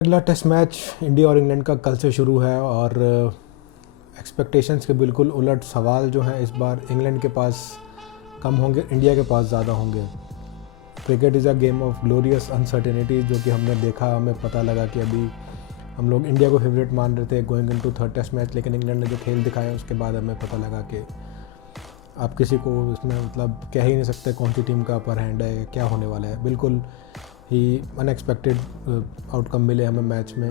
अगला test match India और England का कल से शुरू है और एक्सपेक्टेशंस के बिल्कुल उलट सवाल जो हैं इस बार इंग्लैंड के पास कम होंगे, इंडिया के पास ज़्यादा होंगे। Cricket is a game of glorious uncertainty, जो कि हमने देखा, हमें पता लगा कि अभी हम लोग इंडिया को फेवरेट मान रहे थे going into third test match, लेकिन इंग्लैंड ने जो खेल दिखाया उसके बाद हमें पता लगा कि आप किसी को इसमें मतलब कह ही नहीं सकते कौन सी टीम का अपर हैंड है, क्या होने वाला है। बिल्कुल ही अनएक्सपेक्टेड आउटकम मिले हमें मैच में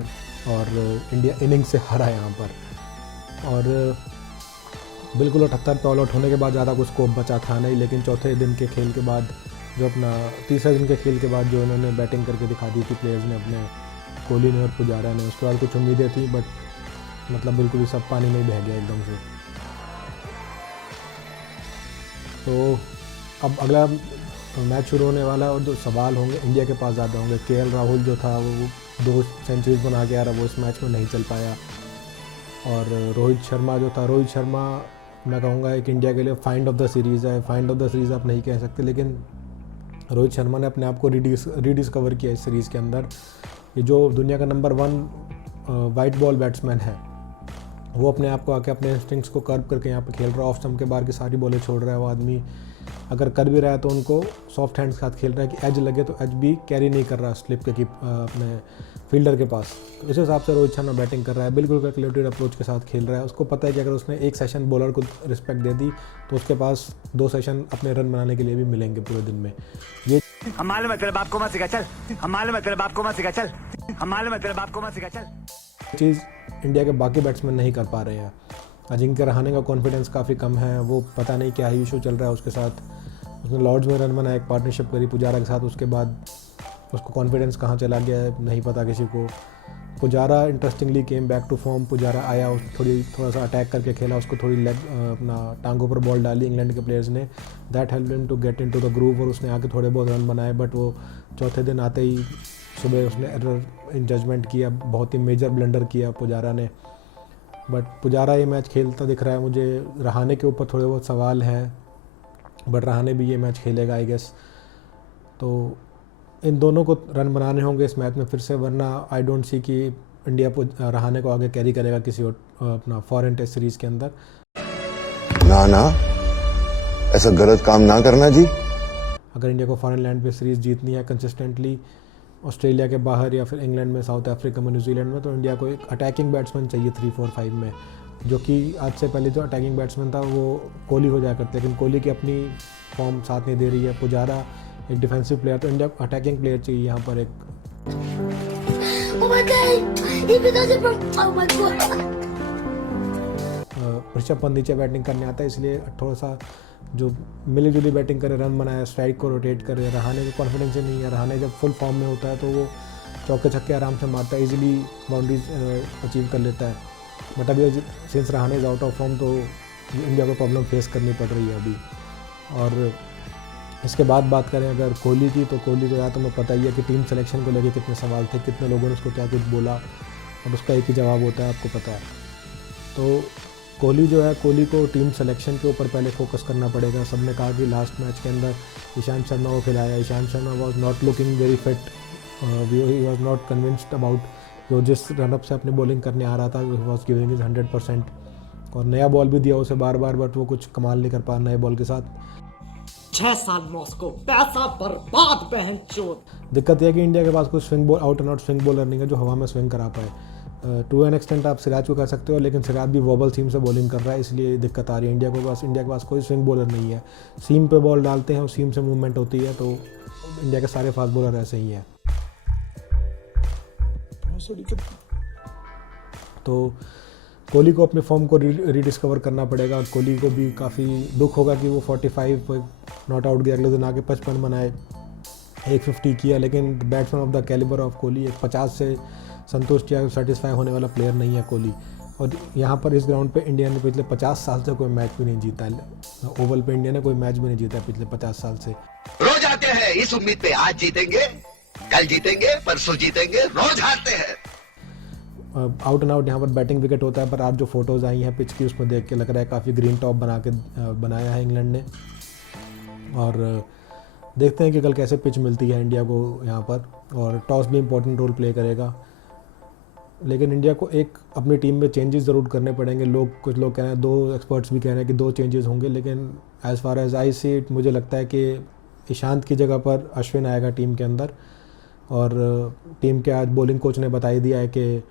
और इंडिया इनिंग से हारा यहाँ पर। और बिल्कुल 78 पे ऑल आउट होने के बाद ज़्यादा कुछ स्कोप बचा था नहीं, लेकिन चौथे दिन के खेल के बाद तीसरे दिन के खेल के बाद जो उन्होंने बैटिंग करके दिखा दी थी प्लेयर्स ने, अपने कोहली ने और पुजारा ने, उसके बाद कुछ उम्मीदें थी बट मतलब बिल्कुल ही सब पानी में ही बह गया एकदम से। तो अब अगला मैच शुरू होने वाला है और जो सवाल होंगे इंडिया के पास ज़्यादा होंगे। केएल राहुल जो था वो 2 सेंचुरीज बना के आ रहा, वो इस मैच में नहीं चल पाया। और रोहित शर्मा जो था, रोहित शर्मा मैं कहूँगा एक इंडिया के लिए फाइंड ऑफ द सीरीज़ है। फाइंड ऑफ द सीरीज़ आप नहीं कह सकते, लेकिन रोहित शर्मा ने अपने आप को रीडिस्कवर किया इस सीरीज़ के अंदर। ये जो दुनिया का नंबर 1 वाइट बॉल बैट्समैन है, वो अपने आप को आके अपने इंस्टिंक्ट्स को कर्व करके यहाँ पे खेल रहा है। ऑफ स्टंप के बाहर की सारी बॉलें छोड़ रहा है वो आदमी। अगर कर भी रहा है तो उनको सॉफ्ट हैंड्स के साथ खेल रहा है कि एज लगे तो एज भी कैरी नहीं कर रहा स्लिप के अपने फील्डर के पास। तो इस हिसाब से रोहित शर्मा बैटिंग कर रहा है, बिल्कुल कैलकुलेटेड अप्रोच के साथ खेल रहा है। उसको पता है कि अगर उसने एक सेशन बॉलर को रिस्पेक्ट दे दी तो उसके पास 2 सेशन अपने रन बनाने के लिए भी मिलेंगे पूरे दिन में। ये हम मालूम है तेरे बाप को मत सिखा चल, हम मालूम है तेरे बाप को मत सिखा चल, हम मालूम है तेरे बाप को मत सिखा चल। चीज़ इंडिया के बाकी बैट्समैन नहीं कर पा रहे हैं। अजिंक्य रहाणे का कॉन्फिडेंस काफ़ी कम है, वो पता नहीं क्या इशू चल रहा है उसके साथ। उसने लॉर्ड्स में रन बनाया, एक पार्टनरशिप करी पुजारा के साथ, उसके बाद उसको कॉन्फिडेंस कहाँ चला गया है नहीं पता किसी को। Pujara interestingly came back to form. Pujara आया, थोड़ा सा अटैक करके खेला, उसको थोड़ी लेग अपना टांगों पर बॉल डाली इंग्लैंड के प्लेयर्स ने। That help him to get into the groove और उसने आके थोड़े बहुत रन बनाए। बट वो चौथे दिन आते ही सुबह उसने एरर इन जजमेंट किया, बहुत ही मेजर ब्लंडर किया पुजारा ने। बट पुजारा ये मैच खेलता दिख रहा है मुझे। रहाणे के ऊपर थोड़े बहुत सवाल हैं, बट रहाणे भी ये मैच खेलेगा आई गेस। तो इन दोनों को रन बनाने होंगे इस मैच में फिर से, वरना आई डोंट सी कि इंडिया रहाणे को आगे कैरी करेगा किसी और अपना फॉरेन टेस्ट सीरीज़ के अंदर। ना ना, ऐसा गलत काम ना करना जी। अगर इंडिया को फॉरेन लैंड पे सीरीज़ जीतनी है कंसिस्टेंटली, ऑस्ट्रेलिया के बाहर या फिर इंग्लैंड में, साउथ अफ्रीका में, न्यूजीलैंड में, तो इंडिया को एक अटैकिंग बैट्समैन चाहिए 3, 4, 5 में, जो कि आज से पहले जो अटैकिंग बैट्समैन था वो कोहली हो जाया करते, लेकिन कोहली की अपनी फॉर्म साथ नहीं दे रही है। पुजारा एक डिफेंसिव प्लेयर, तो इंडिया को अटैकिंग प्लेयर चाहिए यहाँ पर एक। ऋषभ पंत नीचे बैटिंग करने आता है, इसलिए थोड़ा सा जो मिली जुली बैटिंग करे, रन बनाए, स्ट्राइक को रोटेट करे। रहाणे को कॉन्फिडेंस ही नहीं है। रहाणे जब फुल फॉर्म में होता है तो वो चौके छक्के आराम से मारता है, इजीली बाउंड्रीज अचीव कर लेता है। बट अभी since Rahane is out of form तो इंडिया को प्रॉब्लम फेस करनी पड़ रही है अभी। और इसके बाद बात करें अगर कोहली की, तो कोहली को यार तुम्हें पता ही है कि टीम सिलेक्शन को लेके कितने सवाल थे, कितने लोगों ने उसको क्या कुछ बोला, और उसका एक ही जवाब होता है, आपको पता है। तो कोहली जो है, कोहली को टीम सिलेक्शन के ऊपर पहले फोकस करना पड़ेगा। सबने कहा कि लास्ट मैच के अंदर ईशांत शर्मा को खिलाया, Ishant Sharma was not looking very fit, he was not convinced about, जो जिस रनअप से अपनी बॉलिंग करने आ रहा था वॉज गिविंग इज 100%। और नया बॉल भी दिया उसे बार बार, बट वो कुछ कमाल नहीं कर पा नए बॉल के साथ। 6 साल मॉस्को, पैसा बर्बाद बहन चोद। दिक्कत यह कि इंडिया के पास कोई swing ball, out and out swing bowler नहीं है जो हवा में स्विंग करा पाए। टू एन एक्सटेंट आप सिराज को कर सकते हो, लेकिन सिराज भी वॉबल सीम से बॉलिंग कर रहा है, इसलिए दिक्कत आ रही है इंडिया के पास कोई स्विंग बॉलर नहीं है। सीम पे बॉल डालते हैं और सीम से मूवमेंट होती है, तो इंडिया के सारे फास्ट बॉलर ऐसे ही हैं। तो कोहली को अपने फॉर्म को रीडिस्कवर करना पड़ेगा। कोहली को भी काफ़ी दुख होगा कि वो 45 नॉट आउट गया, अगले दिन आके 55 बनाए, 150 किया, लेकिन batsman of the calibre of Kohli, एक 50 से संतुष्ट या सेटिस्फाई होने वाला प्लेयर नहीं है कोहली। और यहाँ पर इस ग्राउंड पे इंडिया ने पिछले 50 साल से कोई मैच भी नहीं जीता है। ओवल पे इंडिया ने कोई मैच भी नहीं जीता है पिछले 50 साल से। रोज आते हैं इस उम्मीद पे, आज जीतेंगे, कल जीतेंगे, परसों जीतेंगे, रोज हारते हैं। आउट एंड आउट यहाँ पर बैटिंग विकेट होता है, पर आज जो फोटोज़ आई हैं पिच की उसमें देख के लग रहा है काफ़ी ग्रीन टॉप बनाया है इंग्लैंड ने। और देखते हैं कि कल कैसे पिच मिलती है इंडिया को यहाँ पर। और टॉस भी इम्पोर्टेंट रोल प्ले करेगा। लेकिन इंडिया को एक अपनी टीम में चेंजेस ज़रूर करने पड़ेंगे। कुछ लोग कह रहे हैं, 2 एक्सपर्ट्स भी कह रहे हैं कि 2 चेंजेस होंगे, लेकिन as far as I see it मुझे लगता है कि ईशांत की जगह पर अश्विन आएगा टीम के अंदर। और टीम के आज बॉलिंग कोच ने बता ही दिया है कि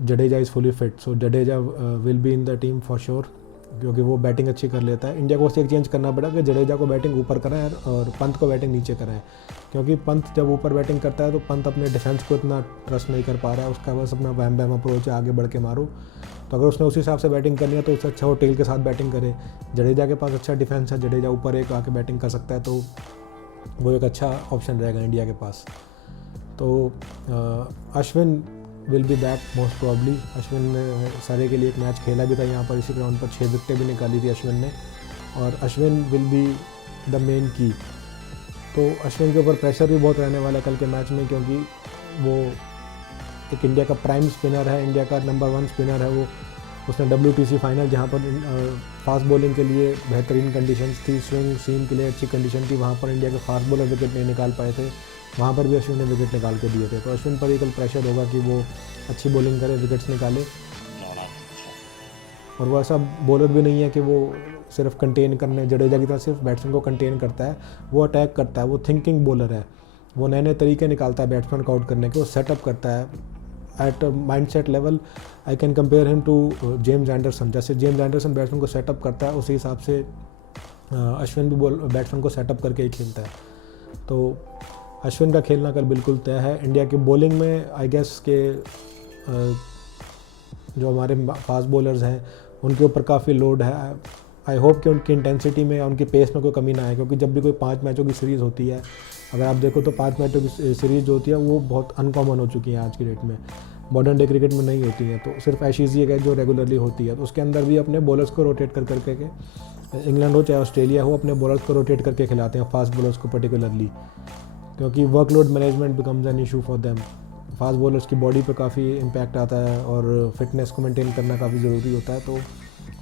Jadeja is fully fit, so Jadeja will be in the team for sure, क्योंकि वो बैटिंग अच्छी कर लेता है। इंडिया को बस एक चेंज करना पड़ेगा कि जडेजा को बैटिंग ऊपर कराएं और पंत को बैटिंग नीचे कराएं, क्योंकि पंत जब ऊपर बैटिंग करता है तो पंत अपने डिफेंस को इतना ट्रस्ट नहीं कर पा रहा है। उसका बस अपना वैम वैम अप्रोच है, आगे बढ़ के मारो। तो अगर उसने उस हिसाब से बैटिंग करनी है तो उससे अच्छा वो टेल के साथ बैटिंग करे। जडेजा के पास अच्छा डिफेंस है, जडेजा ऊपर एक आके बैटिंग कर सकता है, तो वो एक अच्छा ऑप्शन रहेगा इंडिया के पास। तो Ashwin will be back most probably. Ashwin ने सारे के लिए एक मैच खेला भी था यहाँ पर, इसी ग्राउंड पर 6 विकेटें भी निकाली थी अश्विन ने, और Ashwin will be the main की। तो अश्विन के ऊपर प्रेशर भी बहुत रहने वाला है कल के मैच में, क्योंकि वो एक इंडिया का प्राइम स्पिनर है, इंडिया का नंबर 1 स्पिनर है वो। उसने WTC फाइनल, जहाँ पर फास्ट बॉलिंग के लिए बेहतरीन कंडीशंस थी, स्विंग सीम के लिए अच्छी कंडीशन थी, वहाँ पर इंडिया के फास्ट बॉलर विकेट नहीं निकाल पाए थे, वहाँ पर भी अश्विन ने विकेट निकाल के दिए थे। तो अश्विन पर ही कल प्रेशर होगा कि वो अच्छी बॉलिंग करे, विकेट्स निकाले। और वो ऐसा बॉलर भी नहीं है कि वो सिर्फ कंटेन करने, जडेजा की तरह सिर्फ बैट्समैन को कंटेन करता है, वो अटैक करता है। वो थिंकिंग बॉलर है, वो नए नए तरीके निकालता है बैट्समैन को आउट करने के, वो सेटअप करता है at mindset level. I can compare him to James Anderson. जैसे जेम्स एंडरसन बैट्समैन को सेटअप करता है, उसी हिसाब से अश्विन भी बैट्समैन को सेटअप करके ही खेलता है। तो अश्विन का खेलना कल बिल्कुल तय है। इंडिया की बॉलिंग में आई गेस के जो हमारे फास्ट बॉलर्स हैं उनके ऊपर काफ़ी लोड है। आई होप कि उनकी इंटेंसिटी में या उनकी पेस में कोई कमी ना आए, क्योंकि जब भी कोई 5 मैचों की सीरीज़ होती है, अगर आप देखो तो 5 मैचों की सीरीज़ जो होती है वो बहुत अनकॉमन हो चुकी है आज की डेट में, मॉडर्न डे क्रिकेट में नहीं होती है। तो सिर्फ एशेज़ ही है जो रेगुलरली होती है, तो उसके अंदर भी अपने बॉलर्स को रोटेट कर करके के, इंग्लैंड हो चाहे ऑस्ट्रेलिया हो, अपने बॉलर्स को रोटेट करके खिलाते हैं, फास्ट बॉलर्स को पर्टिकुलरली, क्योंकि workload management becomes an issue for them. Fast bowlers की बॉडी पे काफ़ी इम्पैक्ट आता है और फिटनेस को मेंटेन करना काफ़ी ज़रूरी होता है। तो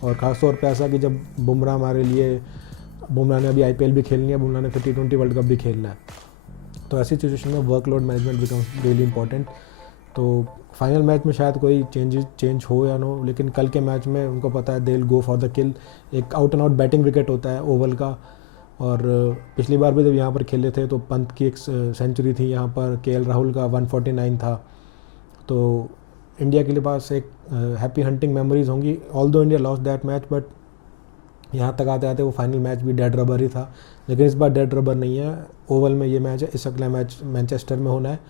और ख़ास तौर पे ऐसा कि जब बुमराह हमारे लिए, बुमराह ने अभी IPL भी खेलनी है, बुमराह ने फिर T20 वर्ल्ड कप भी खेलना है, तो ऐसी सिचुएशन में workload management becomes really important. तो फाइनल मैच में शायद कोई चेंज हो या नो, लेकिन कल के मैच में उनको पता है they will go for the kill. एक out and out batting wicket होता है ओवल का, और पिछली बार भी जब यहाँ पर खेले थे तो पंत की एक सेंचुरी थी, यहाँ पर KL राहुल का 149 था। तो इंडिया के लिए पास एक हैप्पी हंटिंग मेमोरीज होंगी। Although India lost that match, but यहाँ तक आते आते वो फाइनल मैच भी डेड रबर ही था, लेकिन इस बार डेड रबर नहीं है, ओवल में ये मैच है। इस अगला मैच मैनचेस्टर में होना है,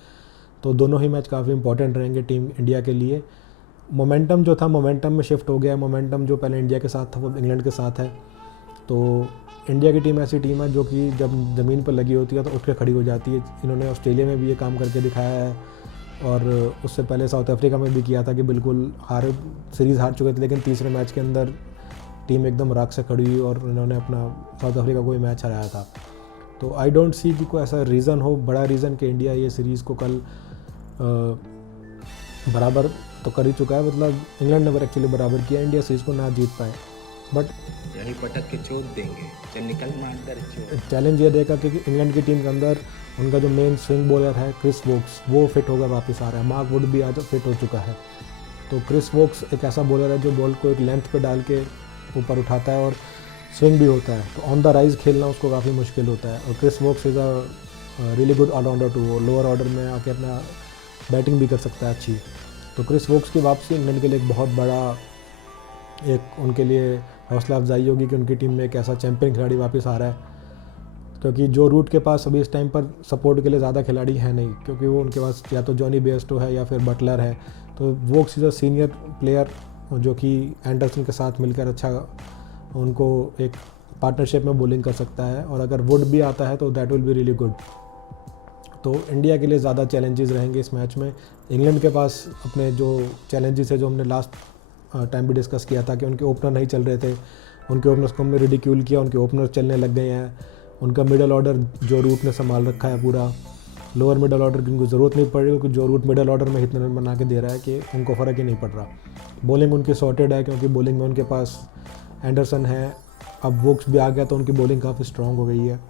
तो दोनों ही मैच काफ़ी इंपॉर्टेंट रहेंगे टीम इंडिया के लिए। मोमेंटम जो था, मोमेंटम में शिफ्ट हो गया है। मोमेंटम जो पहले इंडिया के साथ था वो इंग्लैंड के साथ है। तो इंडिया की टीम ऐसी टीम है जो कि जब ज़मीन पर लगी होती है तो उठ के खड़ी हो जाती है। इन्होंने ऑस्ट्रेलिया में भी ये काम करके दिखाया है, और उससे पहले साउथ अफ्रीका में भी किया था कि बिल्कुल सीरीज़ हार चुके थे, लेकिन तीसरे मैच के अंदर टीम एकदम राख से खड़ी हुई और इन्होंने अपना साउथ अफ्रीका को ही मैच हराया था। तो आई डोंट सी कि कोई ऐसा रीज़न हो, बड़ा रीज़न, कि इंडिया ये सीरीज़ को कल बराबर तो कर ही चुका है। मतलब इंग्लैंड ने एक्चुअली बराबर किया, इंडिया सीरीज़ को ना जीत पाए, बट यही पटक के चोट देंगे, चल निकल मार कर। चैलेंज ये देगा कि इंग्लैंड की टीम के अंदर उनका जो मेन स्विंग बॉलर है क्रिस वोक्स, वो फिट होकर वापस आ रहा है। मार्क वुड भी आज फिट हो चुका है। तो क्रिस वोक्स एक ऐसा बॉलर है जो बॉल को एक लेंथ पे डाल के ऊपर उठाता है और स्विंग भी होता है। तो ऑन द राइज खेलना उसको काफ़ी मुश्किल होता है। और Chris Woakes is a really good allrounder too, lower order में आके अपना बैटिंग भी कर सकता है अच्छी। तो क्रिस वोक्स की वापसी इंग्लैंड के लिए एक बहुत बड़ा, एक उनके लिए हौसला अफजाई होगी कि उनकी टीम में एक ऐसा चैंपियन खिलाड़ी वापस आ रहा है, क्योंकि जो रूट के पास अभी इस टाइम पर सपोर्ट के लिए ज़्यादा खिलाड़ी है नहीं, क्योंकि वो उनके पास या तो जॉनी बेयरस्टो है या फिर बटलर है। तो Woakes is a senior player जो कि एंडरसन के साथ मिलकर अच्छा उनको एक पार्टनरशिप में बॉलिंग कर सकता है, और अगर वुड भी आता है तो that will be really good. तो इंडिया के लिए ज़्यादा चैलेंजेस रहेंगे इस मैच में। इंग्लैंड के पास अपने जो चैलेंजेस है, जो हमने लास्ट टाइम भी डिस्कस किया था कि उनके ओपनर नहीं चल रहे थे, उनके ओपनर्स को हमने रिडिक्यूल किया, उनके ओपनर्स चलने लग गए हैं। उनका मिडल ऑर्डर जो रूट ने संभाल रखा है पूरा, लोअर मिडल ऑर्डर की उनको ज़रूरत नहीं पड़ रही, क्योंकि जो रूट मिडल ऑर्डर में इतने रन बना के दे रहा है कि उनको फ़र्क ही नहीं पड़ रहा। बॉलिंग उनकी सॉर्टेड है, क्योंकि बॉलिंग में उनके पास एंडरसन है, अब वोक्स भी आ गया तो उनकी बॉलिंग काफ़ी स्ट्रॉन्ग हो गई है।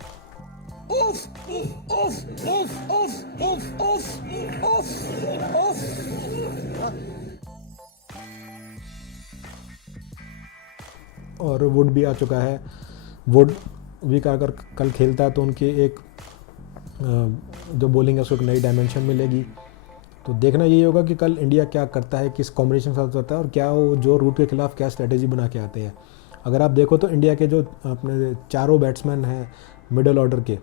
Off! और वुड भी आ चुका है। वुड भी का अगर कल खेलता है तो उनकी एक जो बॉलिंग है उसको एक नई डायमेंशन मिलेगी। तो देखना यही होगा कि कल इंडिया क्या करता है, किस कॉम्बिनेशन के साथ करता है और क्या वो जो रूट के खिलाफ क्या स्ट्रेटेजी बना के आते हैं। अगर आप देखो तो इंडिया के जो अपने चारों बैट्समैन हैं मिडल ऑर्डर के,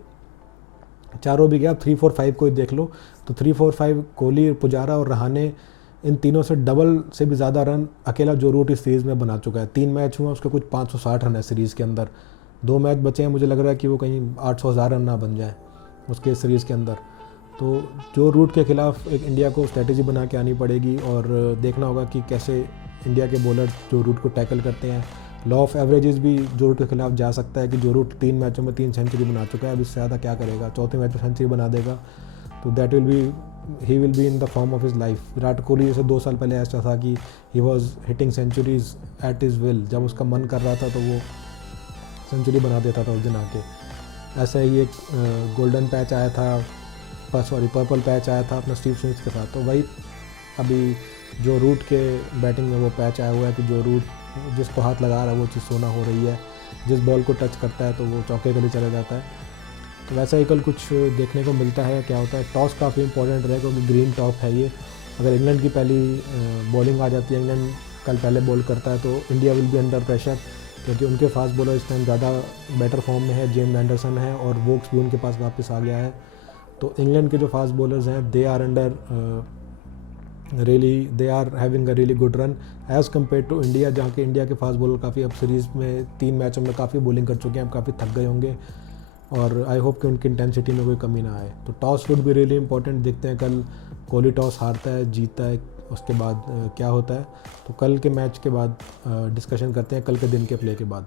चारों भी क्या 3-4-5 को देख लो तो 3-4-5 कोहली, पुजारा और रहाणे, इन तीनों से डबल से भी ज़्यादा रन अकेला जो रूट इस सीरीज़ में बना चुका है। 3 मैच हुआ उसके कुछ 560 रन है सीरीज़ के अंदर। 2 मैच बचे हैं, मुझे लग रहा है कि वो कहीं 800-1000 रन ना बन जाए उसके सीरीज़ के अंदर। तो जो रूट के ख़िलाफ़ एक इंडिया को स्ट्रेटेजी बना के आनी पड़ेगी और देखना होगा कि कैसे इंडिया के बॉलर जो रूट को टैकल करते हैं। लॉ ऑफ एवरेजेस भी जो रूट के खिलाफ जा सकता है कि जो रूट 3 मैचों में 3 सेंचुरी बना चुका है, अब इससे ज़्यादा क्या करेगा, चौथे मैच में सेंचुरी बना देगा तो that he will be in the form of his life. Virat Kohli जैसे 2 साल पहले ऐसा था कि he was hitting centuries at his will, जब उसका मन कर रहा था तो वो सेंचुरी बना देता था उस दिन आके। ऐसा ही एक गोल्डन पैच आया था, पर्पल पैच आया था अपना स्टीव स्मिथ के साथ। तो वही अभी जो रूट के बैटिंग में वो पैच आया हुआ है कि जो रूट जिसको हाथ लगा रहा है वो चीज़ सोना हो रही है, जिस बॉल को टच करता है तो वो चौके के लिए चला जाता है। तो वैसा ही कल कुछ देखने को मिलता है। क्या होता है, टॉस काफ़ी इंपॉर्टेंट रहे क्योंकि ग्रीन टॉप है ये। अगर इंग्लैंड की पहली बॉलिंग आ जाती है, इंग्लैंड कल पहले बॉल करता है तो India will be under pressure क्योंकि उनके फास्ट बॉलर इस टाइम ज़्यादा बेटर फॉर्म में है। जेम्स एंडरसन है और वोक्स भी उनके पास वापस आ गया है। तो इंग्लैंड के जो फास्ट बॉलर्स हैं they are having a really good run as compared to India, जहाँ के इंडिया के फास्ट बॉलर काफ़ी अब सीरीज़ में 3 मैचों में काफ़ी बॉलिंग कर चुके हैं, अब काफ़ी थक गए होंगे और आई होप कि उनकी इंटेंसिटी में कोई कमी ना आए। तो टॉस वुड भी रियली इंपॉर्टेंट। देखते हैं कल कोहली टॉस हारता है, जीतता है, उसके बाद क्या होता है। तो कल के मैच के बाद डिस्कशन करते हैं, कल के दिन के प्ले के बाद।